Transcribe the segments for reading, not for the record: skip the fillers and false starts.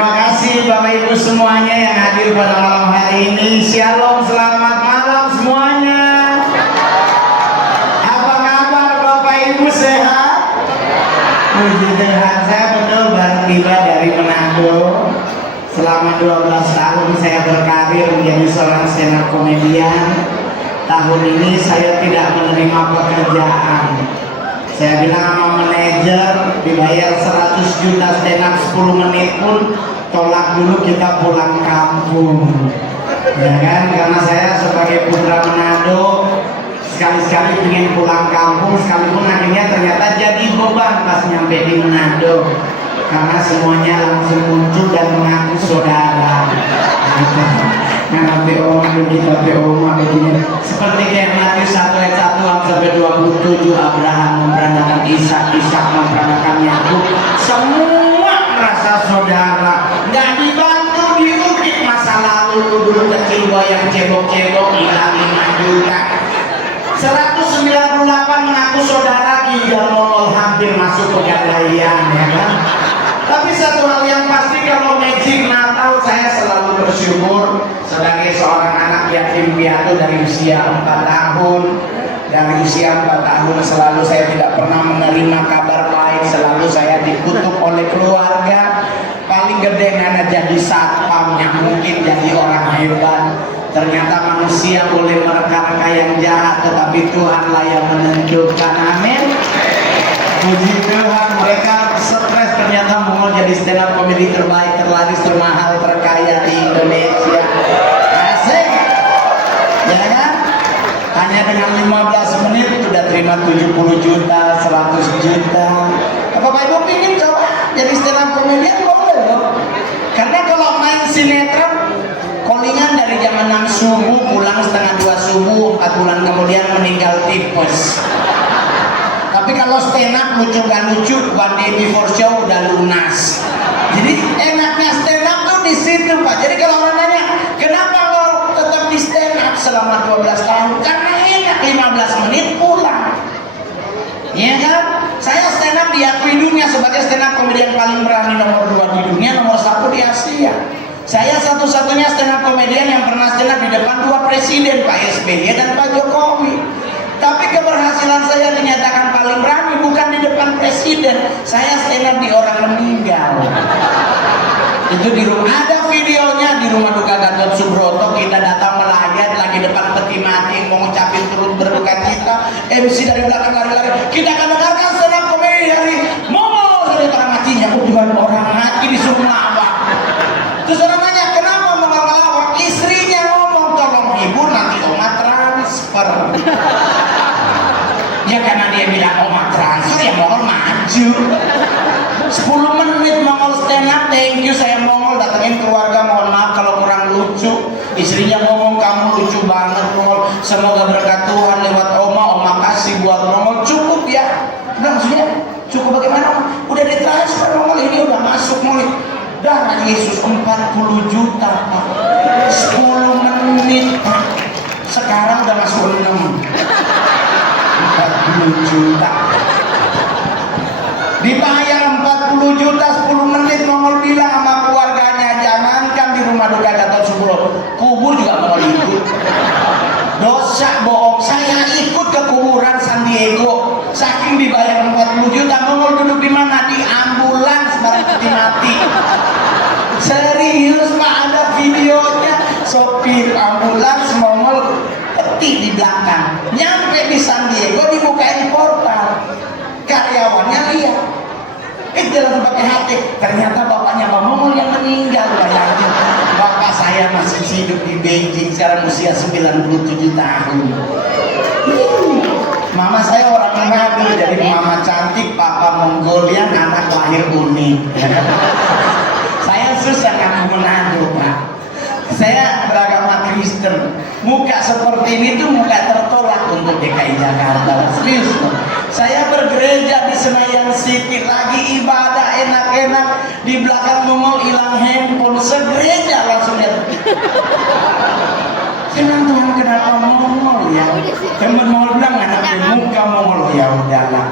Terima kasih Bapak Ibu semuanya yang hadir pada malam hari ini. Shalom, selamat malam semuanya. Apa kabar Bapak Ibu, sehat? Puji Tuhan, saya betul baru tiba dari Manado. Selama 12 tahun saya berkarir menjadi seorang stand up komedian. Tahun ini saya tidak menerima pekerjaan. Saya bilang sama manajer, dibayar 100 juta stand up 10 menit pun tolak dulu, kita pulang kampung. Ya kan, karena saya sebagai putra Manado sekali-sekali ingin pulang kampung, sekalipun akhirnya ternyata jadi beban pas nyampe di Manado, karena semuanya langsung muncul dan mengaku saudara. Nah, PO kita PO begini. Seperti kayak Matius 1 ayat 1 sampai 27, Abraham memperanakan Ishak, Ishak memperanakan Yakub. Semua merasa saudara. Nggak dibantu, diungkit masa lalu dulu kecil yang cebok-cebok hilang 5 juta. 198 mengaku saudara, 300 hampir masuk pegadaian, ya kan? Tapi satu hal yang pasti, kalau magic Natal saya selalu bersyukur sebagai seorang anak yatim piatu dari usia 4 tahun. Dari usia 4 tahun selalu saya tidak pernah menerima kabar baik, selalu saya dikutuk oleh keluarga. Paling gede ngana jadi satpam, yang mungkin jadi orang hebat. Ternyata manusia boleh mereka-reka yang jahat, tetapi Tuhanlah yang menentukan. Amin. Puji Tuhan, mereka stres ternyata mau jadi stand up komedi terbaik, terlaris, termahal, terkaya di Indonesia. Asik, ya kan? Hanya dengan 15 menit sudah terima 70 juta, 100 juta. Bapak Ibu ingin coba jadi stand up komedian, boleh loh. Karena kalau main sinetron, callingan dari jam 6 subuh, pulang setengah 2 subuh, 4 bulan kemudian meninggal tipes. Tapi kalau stand up lucu gak lucu, one day before show udah lunas. Jadi enaknya stand up tuh di situ, Pak. Jadi kalau orang nanya, kenapa lo tetap di stand up selama 12 tahun? Karena enak, 15 menit pulang. Iya kan? Saya stand up diakui dunia sebagai stand up komedian paling berani nomor 2 di dunia, nomor 1 di Asia. Saya satu-satunya stand up komedian yang pernah stand up di depan 2 presiden, Pak SBY dan Pak Jokowi. Tapi keberhasilan saya dinyatakan paling berani bukan di depan presiden. Saya stand up di orang meninggal. Itu di rumah, ada videonya di rumah duka Gatot Subroto. Kita datang melayat lagi depan peti mati, mau ngucapin turut berduka cita. MC dari belakang lari-lari. Kita akan dengarkan stand up komedi dari Momo dari orang matinya. Bukan orang mati di Sumatera. Terus orang nanya, kenapa mengelawak? Istrinya ngomong, tolong ibu nanti oma transfer. Ya karena dia bilang oma transfer, ya Mongol maju. 10 menit Mongol stand up, thank you saya Mongol, datengin keluarga, mohon maaf kalau kurang lucu. Istrinya ngomong, kamu lucu banget Mongol, semoga berkat Tuhan lewat oma kasih buat Mongol. Cukup ya? Enggak, maksudnya cukup bagaimana Om? Udah ditransfer Mongol, ini udah masuk Mongol. Darah Yesus 40 juta Pak. 10 menit Pak. Sekarang udah masuk 6. 40 juta dibayar 40 juta 10 menit. Mongol bilang sama keluarganya, jangankan di rumah duka Gatot Subroto, kubur juga mau ikut. Dosa bohong, saya ikut ke kuburan San Diego. Saking dibayar 40 juta, Mongol duduk di mana? Di ambulans barang peti mati. Serius Pak, ada videonya. Sopir ambulans Mongol peti di belakang. Nyampe di San Diego dibukain portal. Karyawannya lihat. Jalan pakai hati. Ternyata bapaknya Pak Mongol yang meninggal. Bayangin, bapak saya masih hidup di Beijing, sekarang usia 97 tahun. Mama saya orang Manado, jadi mama cantik, papa Mongolian, anak lahir unik. Saya susah ngaku Manado, Pak. Saya beragama Kristen. Muka seperti ini tuh muka tertolak untuk DKI Jakarta. Serius loh. Saya bergereja di Senayan City, lagi ibadah enak-enak, di belakang Mongol hilang handphone, segereja langsung lihat. Kenapa Tuhan, kenapa Mongol ya? Temen Mongol bilang anak di muka Mongol. Ya udahlah,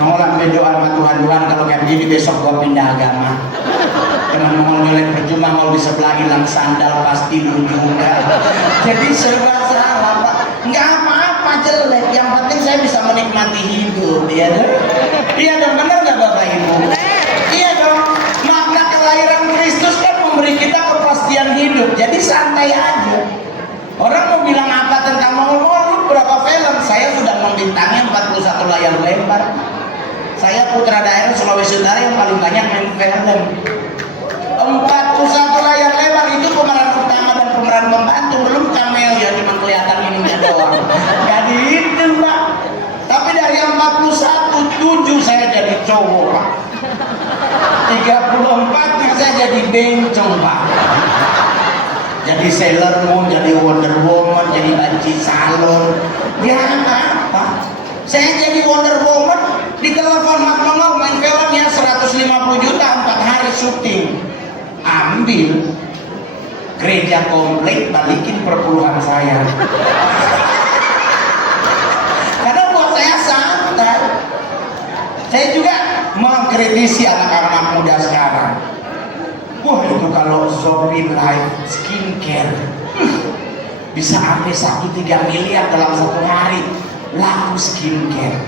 Mongol ambil doa sama Tuhan, kalau kayak begini besok gua pindah agama. teman mau nyolek percuma, mau di sebelah hilang sandal pasti lu juga. Jadi serba salah Pak. Nggak apa-apa jelek, yang penting saya bisa menikmati hidup, ya dong? Iya dong, benar nggak Bapak Ibu? Iya dong, makna kelahiran Kristus kan memberi kita kepastian hidup, jadi santai aja. Orang mau bilang apa tentang Mongol, lu berapa film? Saya sudah membintangi 41 layar lebar. Saya putra daerah Sulawesi Utara yang paling banyak main film. 41 layar lebar itu pemeran utama dan pemeran pembantu, belum cameo ya, cuma kelihatan ininya doang. Jadi itu Pak. Tapi dari 41, 7 saya jadi cowok Pak. 34-nya saya jadi bencong Pak. Jadi Sailor Moon, jadi Wonder Woman, jadi banci salon. Ya apa? Saya jadi Wonder Woman, ditelepon Mas Mongol main filmnya 150 juta 4 hari syuting. Ambil, gereja komplek, balikin perpuluhan saya. Karena buat saya santai. Saya juga mengkritisi anak-anak muda sekarang. Wah itu kalau Zombie Life skincare bisa sampai 1-3 miliar dalam 1 hari laku skincare.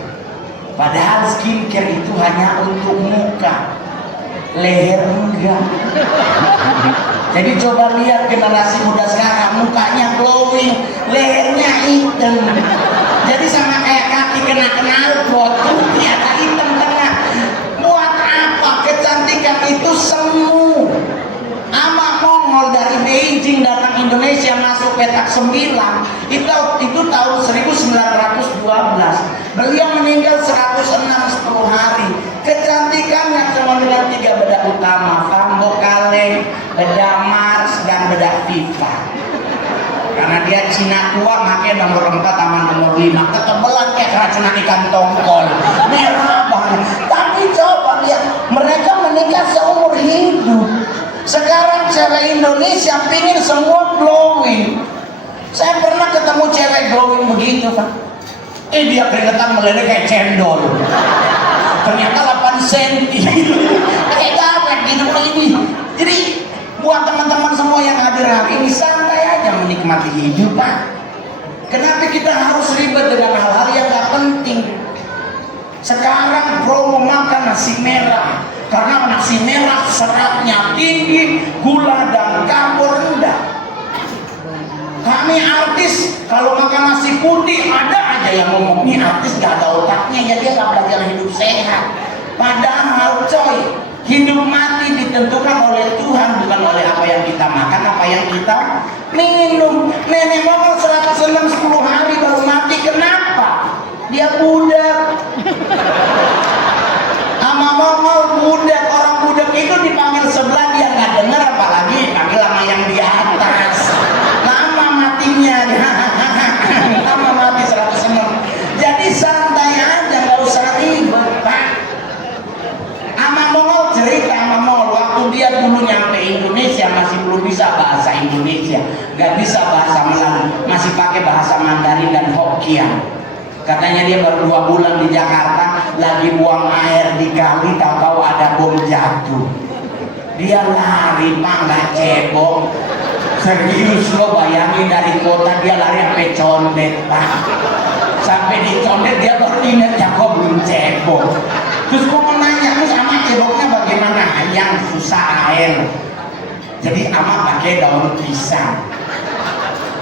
Padahal skincare itu hanya untuk muka, leher enggak. Jadi coba lihat generasi muda sekarang, mukanya glowing, lehernya hitam. Jadi sama kayak kaki kena knalpot, ternyata hitam tengah. Buat apa? Kecantikan itu semu. Ama Mongol dari Beijing datang Indonesia masuk petak 9 itu tahun 1912. Beliau meninggal 106 10 hari. Kecantikannya cuma dengan 3 bedak utama, Pambokale, bedak Mars dan bedak Viva. Karena dia Cina tua, makanya nomor 4 sama nomor 5 ketebelan kayak keracunan ikan tongkol, merah banget. Tapi coba lihat, mereka menikah seumur hidup. Sekarang cewek Indonesia pingin semua glowing. Saya pernah ketemu cewek glowing begitu Pak. Dia keringetan meleleh kayak cendol. Ternyata 8 cm. Kayak gawat gitu ini. Jadi buat teman-teman semua yang hadir hari ini, santai aja menikmati hidup Pak. Kenapa kita harus ribet dengan hal-hal yang gak penting? Sekarang promo makan nasi merah, karena nasi merah seratnya tinggi, gula dan karbo rendah. Kami artis kalau makan nasi putih, ada aja yang ngomong ini artis gak ada otaknya, ya dia gak belajar hidup sehat. Padahal coy, hidup mati ditentukan oleh Tuhan, bukan oleh apa yang kita makan, apa yang kita minum. Nenek Mongol 106 10 hari baru mati, kenapa? Dia budak. Sama Mongol budak, orang budak itu dipanggil sebelah dia nggak dengar, apalagi panggil sama yang di atas. Lama matinya, lama mati 106. Jadi santai aja, nggak usah ribet Pak. Sama Mongol cerita, sama Mongol waktu dia dulu nyampe Indonesia masih belum bisa bahasa Indonesia, nggak bisa bahasa Melayu, masih pakai bahasa Mandarin dan Hokkien. Katanya dia baru 2 bulan di Jakarta, lagi buang air di kali, tahu-tahu ada bom jatuh. Dia lari Pak, nggak cebok. Serius lo, bayangin dari kota dia lari sampai Condet Pak. Sampai di Condet dia baru ingat ya kok belum cebok. Terus kok mau nanya, terus ama ceboknya bagaimana? Yang susah air. Jadi ama pakai daun pisang.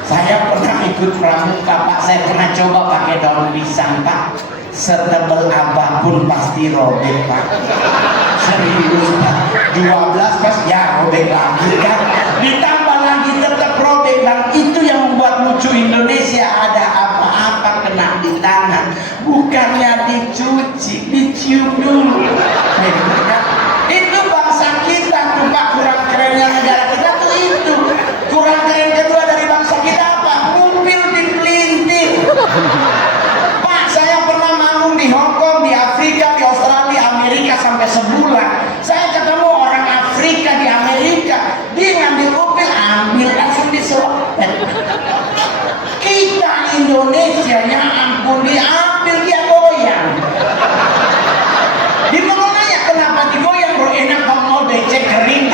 Saya pernah ikut pramuka Pak, saya pernah coba pakai daun pisang Pak. Setebel apapun pasti robek Pak. Serius Pak. 12 pas ya robek lagi kan. Ditambah lagi tetap robek Bang. Itu yang membuat lucu Indonesia, ada apa-apa kena di tangan, bukannya dicuci, dicium dulu. Itu bangsa kita tuh Pak, kurang kerennya negara kita tuh itu. Kurang keren kedua dari bangsa kita apa? Mobil dipelintir. Pak, saya pernah manggung di Hong Kong, di Afrika, di Australia, Amerika sampai sebulan. Saya ketemu orang Afrika di Amerika, dia ngambil mobil, ambil langsung diselopet. Kita Indonesia ya ampun, diambil dia goyang. Di mana nanya kenapa digoyang bro, enak kalau mau becek kering.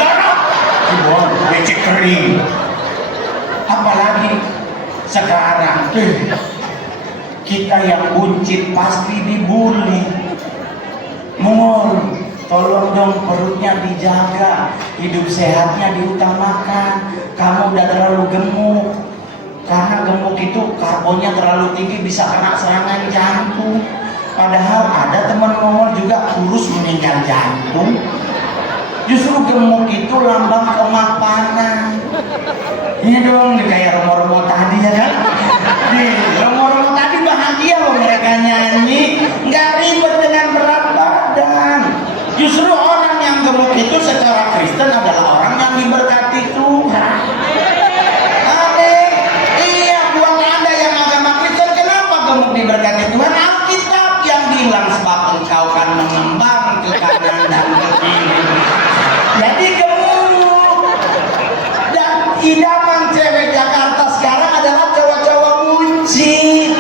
Kita yang buncit pasti dibully. Mongol, tolong dong perutnya dijaga, hidup sehatnya diutamakan. Kamu udah terlalu gemuk. Karena gemuk itu karbonnya terlalu tinggi, bisa kena serangan jantung. Padahal ada teman Mongol juga kurus meninggal jantung. Justru gemuk itu lambang kemapanan. Ini dong, kayak romo-romo tadi ya kan? Nih, romo-romo tadi bahagia loh mereka nyanyi, nggak ribet dengan berat badan. Justru orang yang gemuk itu secara Kristen adalah orang yang diberkati Tuhan. Amin. Iya, buat Anda yang agama Kristen, kenapa gemuk diberkati Tuhan? Alkitab yang bilang sebab engkau kan mengembang ke kanan dan ke kiri. Jadi gemuk. Dan idaman cewek Jakarta sekarang adalah cowok-cowok buncit.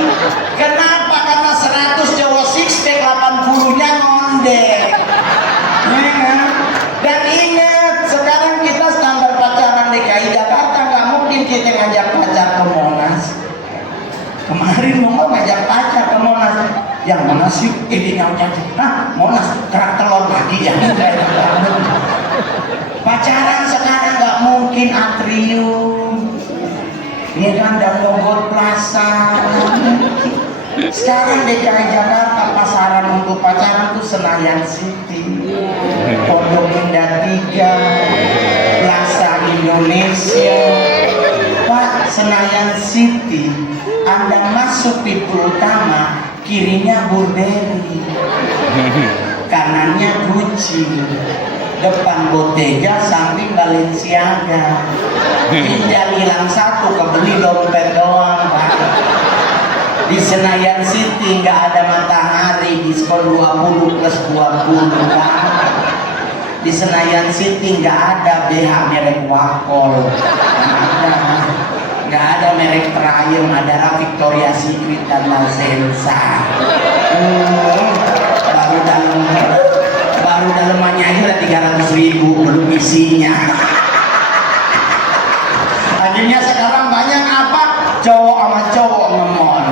Kenapa? Karena 100 cowok six pack, 80-nya ngondek. Dan ingat, sekarang kita standar pacaran DKI Jakarta, nggak mungkin kita ngajak pacar ke Monas. Kemarin mau ngajak pacar ke Monas, yang mana sih ini yang jadi? Nah, Monas kerak telur lagi ya. Pacaran sekarang nggak mungkin atrium, ini kan dan Bogor Plaza. Sekarang DKI Jakarta pasaran untuk pacaran tuh Senayan City, Pondok Indah 3, Plaza Indonesia. Pak, Senayan City, Anda masuk pintu utama, kirinya Burberry, kanannya Gucci, depan Bottega, samping Balenciaga. Pinjam hilang satu, kebeli dompet doang Pak. Di Senayan City nggak ada matahari, diskon 20 plus 20 Pak. Di Senayan City nggak ada BH merek Wakol, nggak ada merek Triumph, ada Victoria's Secret dan La Senza. Baru dalemannya aja udah 300.000, belum isinya. Akhirnya sekarang banyak apa? Cowok sama cowok nge-mall.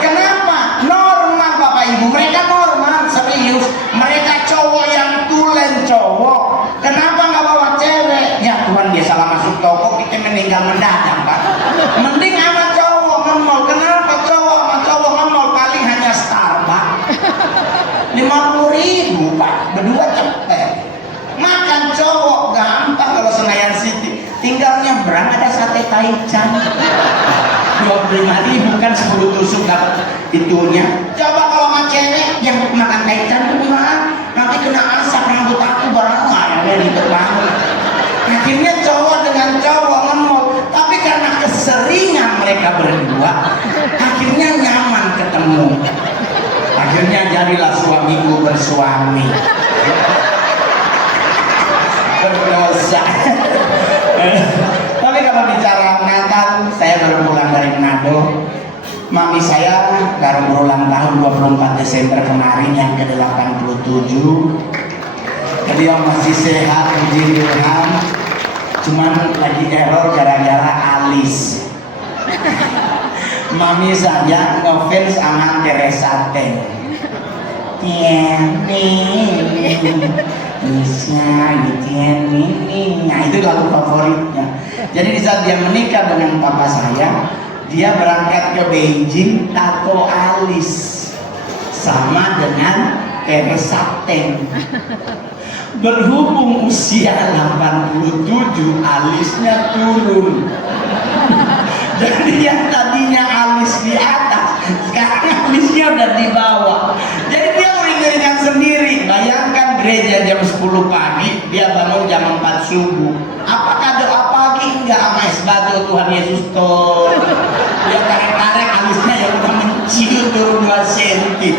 Kenapa? Normal Bapak Ibu, mereka normal, serius. Mereka cowok yang tulen cowok. Kenapa nggak bawa cewek? Ya Tuhan, dia salah masuk toko, kita meninggal mendadak Pak. Mending sama cowok nge-mall. Kenapa? Cowok sama cowok nge-mall paling hanya Starbucks. 50.000 Pak, berdua cepet. Makan cowok gampang kalau Senayan City, tinggal nyebrang ada sate Taichan. 25.000 kan 10 tusuk dapat itunya. Coba kalau sama cewek yang makan Taichan tuh nanti kena asap rambut aku barang ya ribet banget. Akhirnya cowok dengan cowok ngemol, tapi karena keseringan mereka berdua, akhirnya nyaman ketemu. Akhirnya jadilah suamiku bersuami. Berdosa. Tapi kalau bicara Natal, saya baru pulang dari Manado. Mami saya baru berulang tahun 24 Desember kemarin yang ke-87. Beliau masih sehat, puji Tuhan. Cuman lagi error gara-gara alis. Mami saya ngefans sama Teresa Teng. Nah itu lagu favoritnya. Jadi di saat dia menikah dengan papa saya, dia berangkat ke Beijing tato alis sama dengan Teresa Teng. Berhubung usia 87, alisnya turun. Jadi yang tadinya alis di atas, sekarang alisnya udah di bawah. Jadi dia uring-uringan sendiri. Bayangkan gereja jam 10 pagi, dia bangun jam 4 subuh. Apakah doa pagi? Enggak, sama es batu Tuhan Yesus toh. Dia tarik-tarik alisnya yang udah menciut turun 2 cm.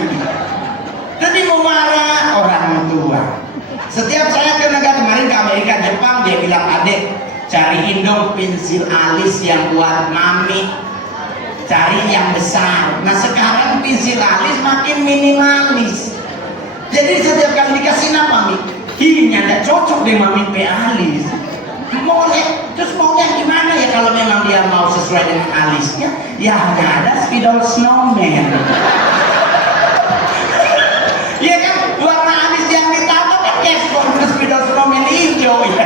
Jadi mau marah orang tua. Setiap saya ke negara kemarin ke Amerika, Jepang, dia bilang, adek, cariin dong pensil alis yang buat mami, cari yang besar. Nah sekarang pensil alis makin minimalis. Jadi setiap kali dikasih mami, ini nggak cocok deh mami pe alis. Mau terus maunya gimana ya kalau memang dia mau sesuai dengan alisnya? Ya hanya ada spidol snowman. Iya kan, warna anis yang ditambah kan kayak spidol snowman hijau ya.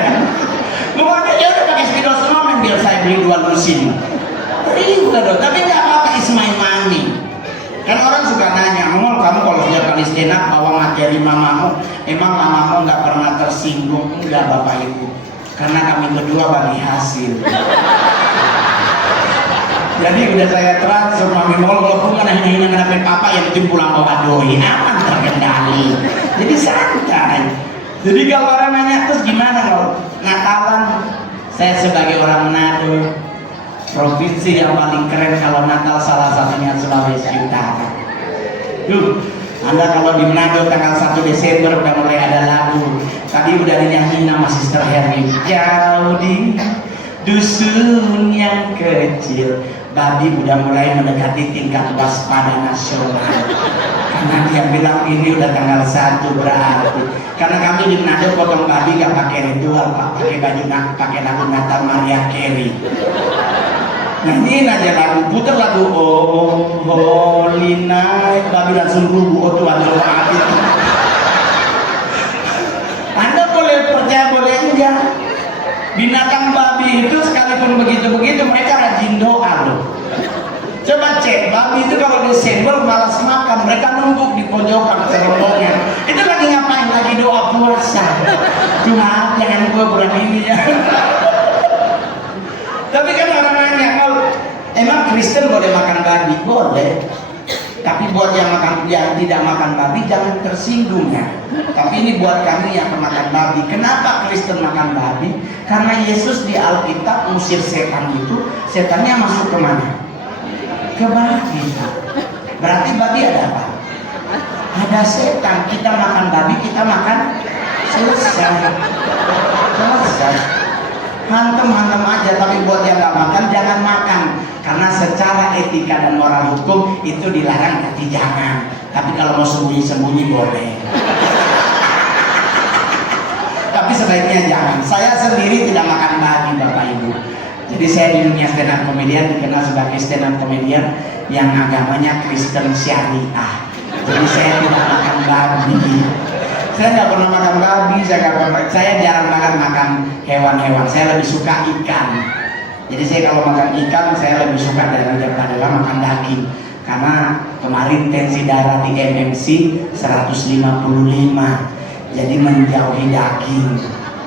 Lumayan ya udah pakai spidol snowman biar saya beli 2 lusin. Iya dong, tapi nggak apa-apa is my money. Kan orang suka nanya, Mongol kamu kalau setiap kali stand up bawa materi mamamu, emang mamamu nggak pernah tersinggung? Enggak bapak ibu, karena kami berdua bagi hasil. Jadi udah saya transfer mami Mongol, kalau bukan hanya ngadepin papa yang penting pulang bawa doi, aman terkendali. Jadi santai. Jadi kalau orang nanya terus gimana kalau Natalan, saya sebagai orang Manado, provinsi yang paling keren kalau Natal salah satunya Sulawesi Utara. Anda kalau di Manado tanggal 1 Desember udah mulai ada lagu. Tadi udah dinyanyiin nama Sister Herlin. Jauh di dusun yang kecil, babi udah mulai mendekati tingkat waspada nasional. Karena dia bilang ini udah tanggal 1 berarti. Karena kami di Manado potong babi gak pakai ritual, Pak. Pakai baju pakai lagu Natal Mariah Carey. Nyanyiin aja lagu, putar lagu Oh Holy Night, babi langsung rubuh, oh Tuhan doa itu. Anda boleh percaya boleh enggak, binatang babi itu sekalipun begitu-begitu mereka rajin doa loh. Coba cek, babi itu kalau Desember malas makan, mereka numpuk di pojokan serombongan. Itu lagi ngapain? Lagi doa puasa. Tuhan jangan gua berani ini ya. Tapi kan orang nanya, emang Kristen boleh makan babi? Boleh. Tapi buat yang tidak makan babi jangan tersinggung ya. Tapi ini buat kami yang pemakan babi. Kenapa Kristen makan babi? Karena Yesus di Alkitab musir setan itu, setannya masuk kemana? Ke babi. Berarti babi ada apa? Ada setan. Kita makan babi, kita makan selesai. Hantem aja, tapi buat yang gak makan jangan makan, karena secara etika dan moral hukum itu dilarang, tapi jangan. Tapi kalau mau sembunyi boleh. Tapi sebaiknya jangan. Saya sendiri tidak makan babi bapak ibu. Jadi saya di dunia stand up komedian dikenal sebagai stand up komedian yang agamanya Kristen Syariah. Jadi saya tidak makan babi. Saya nggak pernah makan babi, saya jarang banget makan hewan-hewan. Saya lebih suka ikan. Jadi saya kalau makan ikan, saya lebih suka daripada makan daging. Karena kemarin tensi darah di MMC 155, jadi menjauhi daging.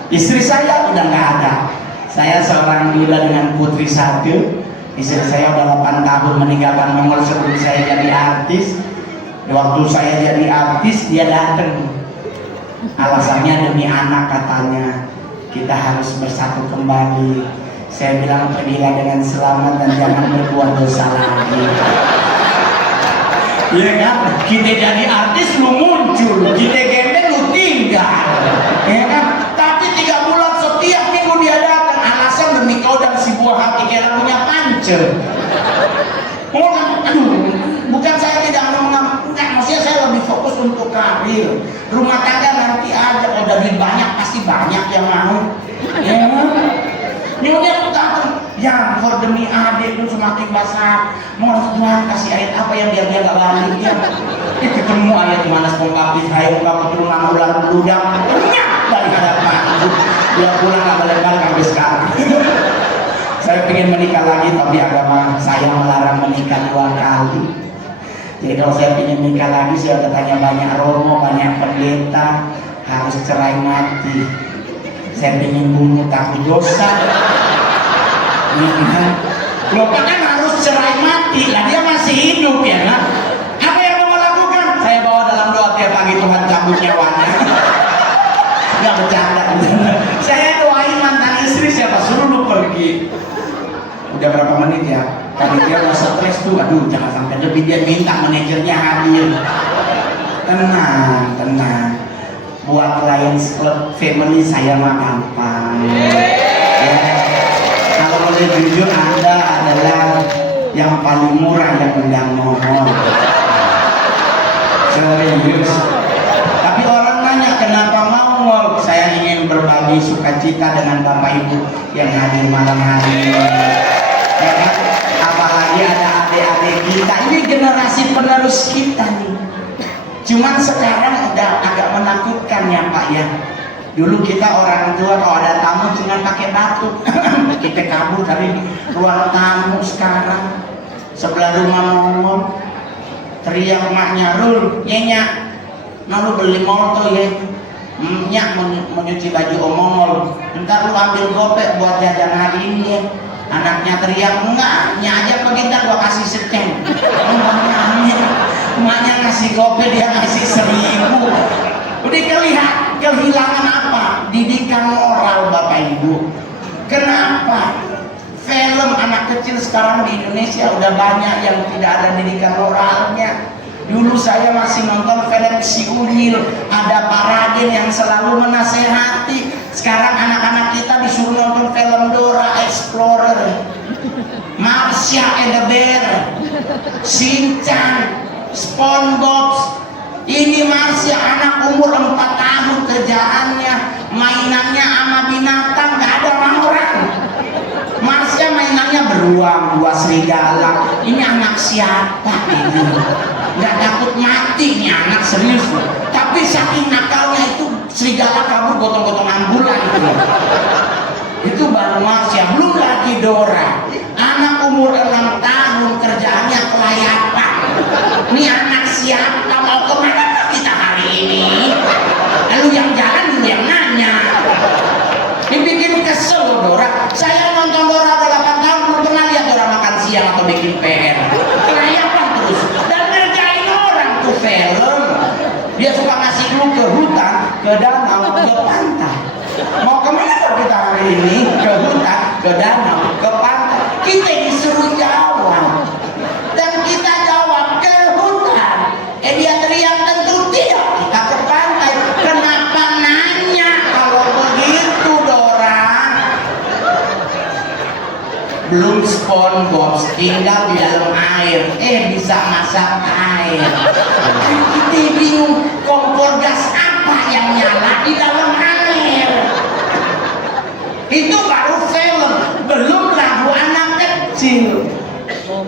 Istri saya udah nggak ada. Saya seorang duda dengan putri 1. Istri saya udah 8 tahun meninggalkan Mongol sebelum saya jadi artis. Waktu saya jadi artis, dia datang. Alasannya demi anak katanya, kita harus bersatu kembali. Saya bilang pergilah dengan selamat dan jangan berbuat dosa lagi. Iya kan? Kita jadi artis lu muncul, kita gembel lu tinggal. Ya kan? Tapi 3 bulan setiap minggu dia datang, alasan demi kau dan si buah hati kayak lagunya Pance. Bukan saya tidak mau maksudnya saya lebih fokus untuk karir. Rumah tangga nanti aja, kalau udah duit banyak pasti banyak yang mau. Ya, ini udah datang, ya for demi adik lu semakin basah. Mau Tuhan kasih ayat apa yang biar dia gak balik ya. Ketemu ayat mana sepongkapis, ayat kamu turun 6 bulan beludak, dari hadapan dia pulang gak balik-balik sampai sekarang. Saya pengen menikah lagi, tapi agama saya melarang menikah 2 kali. Jadi kalau saya ingin nikah lagi, saya udah tanya banyak romo, banyak pendeta, harus cerai mati. Saya ingin bunuh takut dosa. Loh kan harus cerai mati lah, dia masih hidup ya kan? Apa yang mau lakukan? Saya bawa dalam doa tiap pagi, Tuhan cabut nyawanya. Gak bercanda. Saya doain mantan istri, siapa suruh lu pergi. Udah berapa menit ya? Tadi dia udah stres tuh, aduh jangan sampai lebih, dia minta manajernya hadir. Tenang. Buat Lions Club Family saya mah gampang. Ya. Kalau boleh jujur, Anda adalah yang paling murah yang undang mohon. Serius. Tapi orang nanya kenapa mau? Saya ingin berbagi sukacita dengan Bapak Ibu yang hadir malam hari ini. Ya kan? Apalagi ada adik-adik kita, ini generasi penerus kita nih. Cuman sekarang udah agak menakutkan ya Pak ya. Dulu kita orang tua kalau ada tamu cuma pakai batuk kita kabur dari ruang tamu. Sekarang sebelah rumah ngomong teriak maknya, Rul, nyenyak nah lu beli molto ya, nyak mau nyuci baju omongol, ntar lu ambil gopek buat jajan hari ini ya. Anaknya teriak, enggak, nyak aja begitu gua kasih seceng. Emaknya ngasih gopek, dia ngasih 1.000. Udah kehilangan apa? Didikan moral Bapak Ibu. Kenapa? Film anak kecil sekarang di Indonesia udah banyak yang tidak ada didikan moralnya. Dulu saya masih nonton film Si Unyil, ada Pak Raden yang selalu menasehati. Sekarang anak-anak kita disuruh nonton film Dora Explorer, Marsha and the Bear, Shinchan, SpongeBob. Ini Marsha anak umur 4 tahun, kerjaannya mainannya sama binatang, gak ada orang-orang. Marsha mainannya beruang, 2 serigala. Ini anak siapa ini? Gak takut mati nih anak, serius. Tapi saking nakalnya itu serigala kabur gotong-gotong ambulan itu. Itu baru Marsha, belum lagi Dora. Anak umur 6 tahun kerjaannya kelayapan. Ini anak siapa, mau kemana kita hari ini? Lalu yang jalan, lu yang nanya. Ini bikin kesel loh Dora. Saya nonton Dora 8 tahun belum pernah lihat Dora makan siang atau bikin PR. Kelayapan terus dan ngerjain orang tuh film. Dia suka ngasih clue ke hutan, ke danau, ke pantai. Mau kemana kita hari ini? Ke hutan, ke danau, ke pantai. Kita disuruh jawab dan kita jawab ke hutan. Dia teriak tentu tidak. Kita ke pantai. Kenapa nanya kalau begitu Dora? Belum SpongeBob tinggal di dalam air, bisa masak air. Kita bingung kompor gas apa yang nyala di dalam air. Itu baru film, belum lagu anak kecil.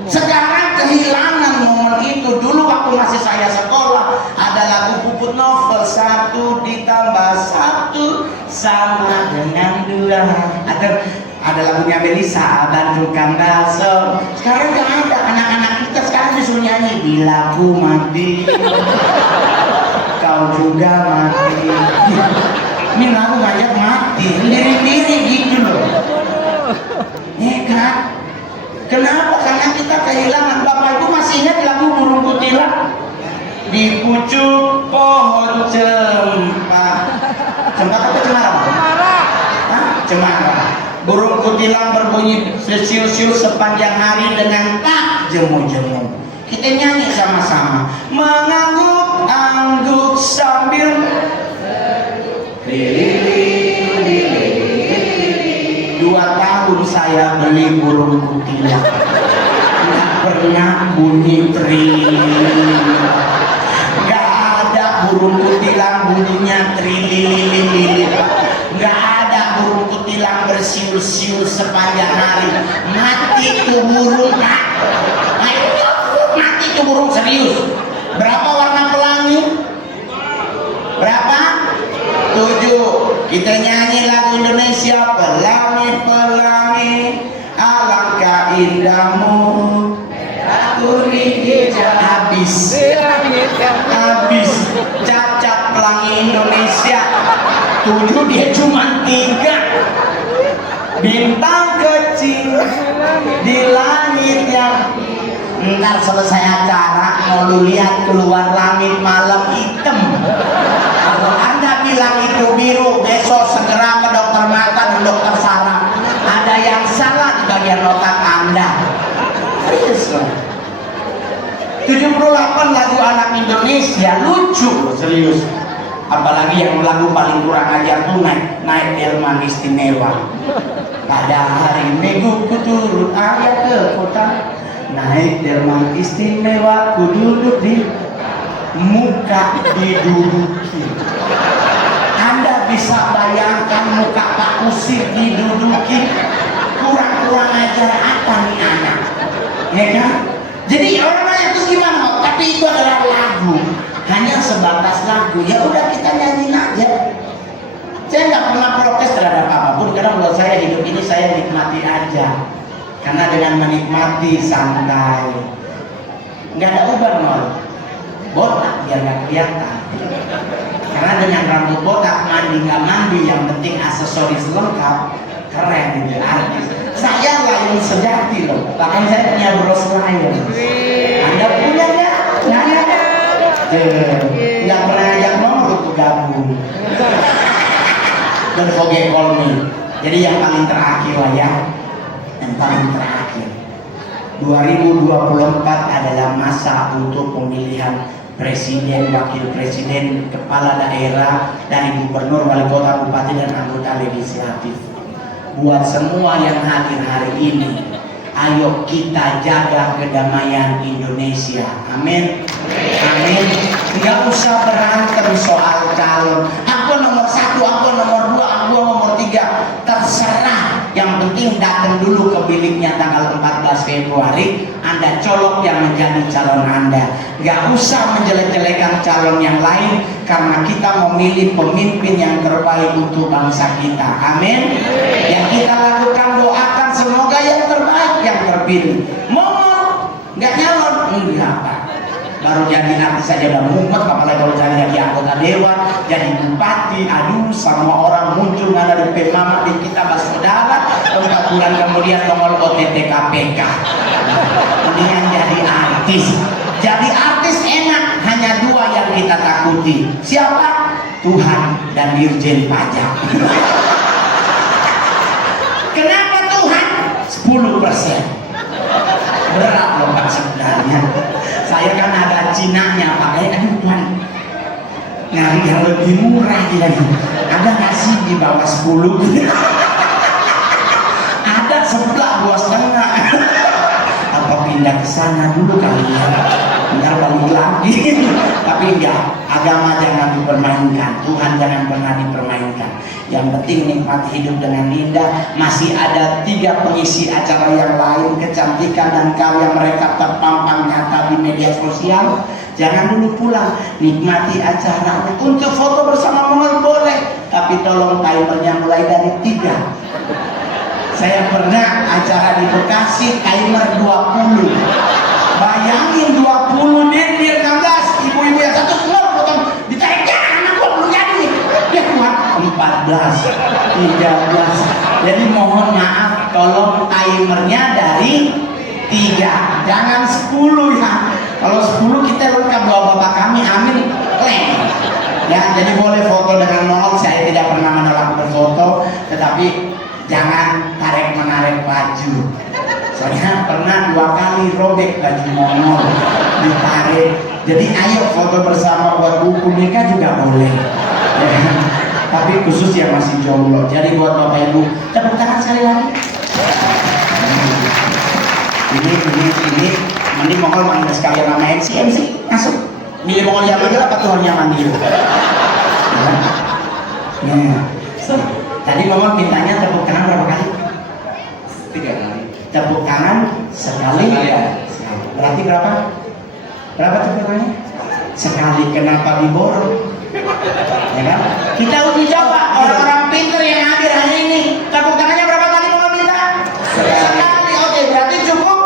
Sekarang kehilangan momen itu. Dulu waktu masih saya sekolah ada lagu Puput Novel, 1 ditambah 1 sama dengan 2. Ada lagunya Melisa, Bandungkan Daso. Sekarang gak ada, anak-anak kita sekarang disuruh nyanyi Bila Ku Mati Kau Juga Mati. Ini lagu ngajak mati, diri-diri gitu loh. Ya kan? Kenapa? Karena kita kehilangan. Bapak Ibu masih ingat lagu Burung Kutilang? Di pucuk pohon cempa. Cempa apa cemara? Cemara. Burung kutilang berbunyi sesiul-siul sepanjang hari dengan tak jemu-jemu. Kita nyanyi sama-sama. Mengangguk-angguk sambil 2 tahun saya beli burung kutilang, nggak pernah bunyi triliun. Nggak ada burung kutilang bunyinya triliun. Nggak ada burung kutilang bersiul-siul sepanjang hari. Mati tuh burung, Pak. Mati tuh burung, serius. Berapa warna pelangi? Berapa? 7. Kita nyanyi lagu Indonesia. Pelangi-pelangi alangkah indahmu, kuning hijau. Habis cacat pelangi Indonesia 7, dia cuma 3. Bintang kecil di langit yang. Ntar selesai acara mau lu lihat keluar langit malam hitam. Kalau Anda bilang itu biru, besok segera ke dokter mata dan dokter saraf. Ada yang salah di bagian otak Anda. Serius loh. 78 lagu anak Indonesia lucu, serius. Apalagi yang lagu paling kurang ajar tuh naik delman istimewa. Pada hari Minggu ku turut ayah ke kota, naik delman istimewa, ku duduk di muka diduduki. Anda bisa bayangkan muka Pak Kusir diduduki? Kurang-kurang ajar apa nih anak? Ya kan? Jadi orang nanya terus gimana? Tapi itu adalah lagu, hanya sebatas lagu. Ya udah kita nyanyiin aja. Saya nggak pernah protes terhadap apapun, karena menurut saya hidup ini saya nikmati aja. Karena dengan menikmati santai, nggak ada uban nol, botak biar nggak kelihatan. Karena dengan rambut botak, mandi nggak mandi, yang penting aksesoris lengkap, keren gitu, artis. Saya lain sejati loh, bahkan saya punya bros lain. Anda punya nggak? Nggak ada. Nggak pernah ajak nomor untuk gabung. Dan forget call me. Jadi yang paling terakhir lah ya, yang paling terakhir, 2024 adalah masa untuk pemilihan presiden, wakil presiden, kepala daerah, dari gubernur, wali kota, bupati, dan anggota legislatif. Buat semua yang hadir hari ini, ayo kita jaga kedamaian Indonesia. Amin. Amin. Nggak usah berantem soal calon. Aku nomor 1, aku nomor 2, aku nomor 3. Terserah. Yang penting datang dulu ke biliknya tanggal 14 Februari. Anda colok yang menjadi calon Anda. Nggak usah menjelek-jelekan calon yang lain, karena kita memilih pemimpin yang terbaik untuk bangsa kita. Amin. Yang kita lakukan, doakan semoga yang terbaik yang terpilih. Mau nggak nyalon? Enggak, Pak. Baru jadi artis saja udah mumet, apalagi kalau jadi anggota dewan, jadi bupati. Aduh, semua orang muncul nggak ada DP mama di kita bersaudara. 4 bulan kemudian nongol OTT KPK. Mendingan jadi artis. Jadi artis enak, hanya 2 yang kita takuti. Siapa? Tuhan dan Dirjen Pajak. Kenapa Tuhan? 10%. Berat loh Pak sebenarnya. Saya kan ada Cinanya, pakai aduh Tuhan, nyari yang lebih murah lagi. Ada nggak sih di bawah 10? Ada sebelah 2,5. Apa pindah ke sana dulu kali ya? Ntar balik lagi. Tapi enggak, agama jangan dipermainkan, Tuhan jangan pernah dipermainkan. Yang penting nikmati hidup dengan indah. Masih ada 3 pengisi acara yang lain, kecantikan dan karya mereka terpampang nyata di media sosial. Jangan dulu pulang, nikmati acaranya. Untuk foto bersama Mongol boleh, tapi tolong timernya mulai dari 3. Saya pernah acara di Bekasi, timer 20. Bayangin 20 dia 16, ibu-ibu yang satu keluar potong, ditarik jangan, anak gua belum jadi. Dia kuat 14, 13. Jadi mohon maaf, tolong timernya dari 3, jangan 10 ya. Kalau 10 kita lengkap, doa bapak kami, amin, keren. Ya, jadi boleh foto dengan Mongol. Saya tidak pernah menolak berfoto, tetapi jangan tarik-menarik baju. Soalnya pernah 2 kali robek baju Mongol, ditarik. Jadi ayo foto bersama buat buku nikah juga boleh. Ya. Tapi khusus yang masih jomblo. Jadi buat bapak ibu, tepuk tangan sekali lagi. Ini mending Mongol manggil sekalian nama MC masuk. Milih Mongol yang manggil apa Tuhan yang manggil? Ya. Tadi Mongol mintanya tepuk tangan berapa kali? 3 kali. Tepuk tangan sekali. Berarti berapa? Berapa tepuk tangannya? Sekali. Kenapa diborong? Ya kan? Kita uji coba orang-orang pinter yang hadir hari ini. Tepuk tangannya berapa kali Mongol minta? Sekali. Oke, berarti cukup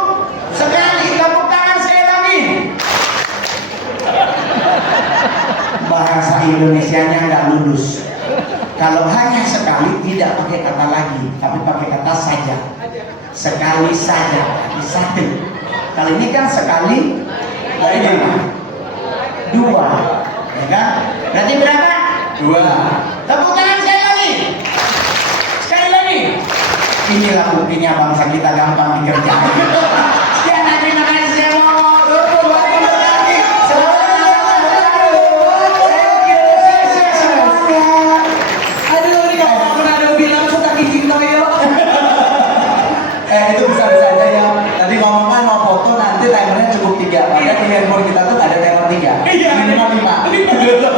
sekali. Tepuk tangan sekali lagi. Bahasa Indonesianya nggak lulus. Kalau hanya sekali, tidak pakai kata lagi, tapi pakai kata saja. Sekali saja, satu. Kali ini kan sekali, dari mana? 2, ya kan? Berarti berapa? 2. Tepuk tangan sekali lagi. Sekali lagi. Inilah buktinya bangsa kita gampang dikerjakan. Sekian, terima kasih. Itu bisa-bisa aja ya. Tadi ngomong kan mau foto nanti timernya cukup 3. Padahal di handphone kita tuh ada timer 3. Minimal 5.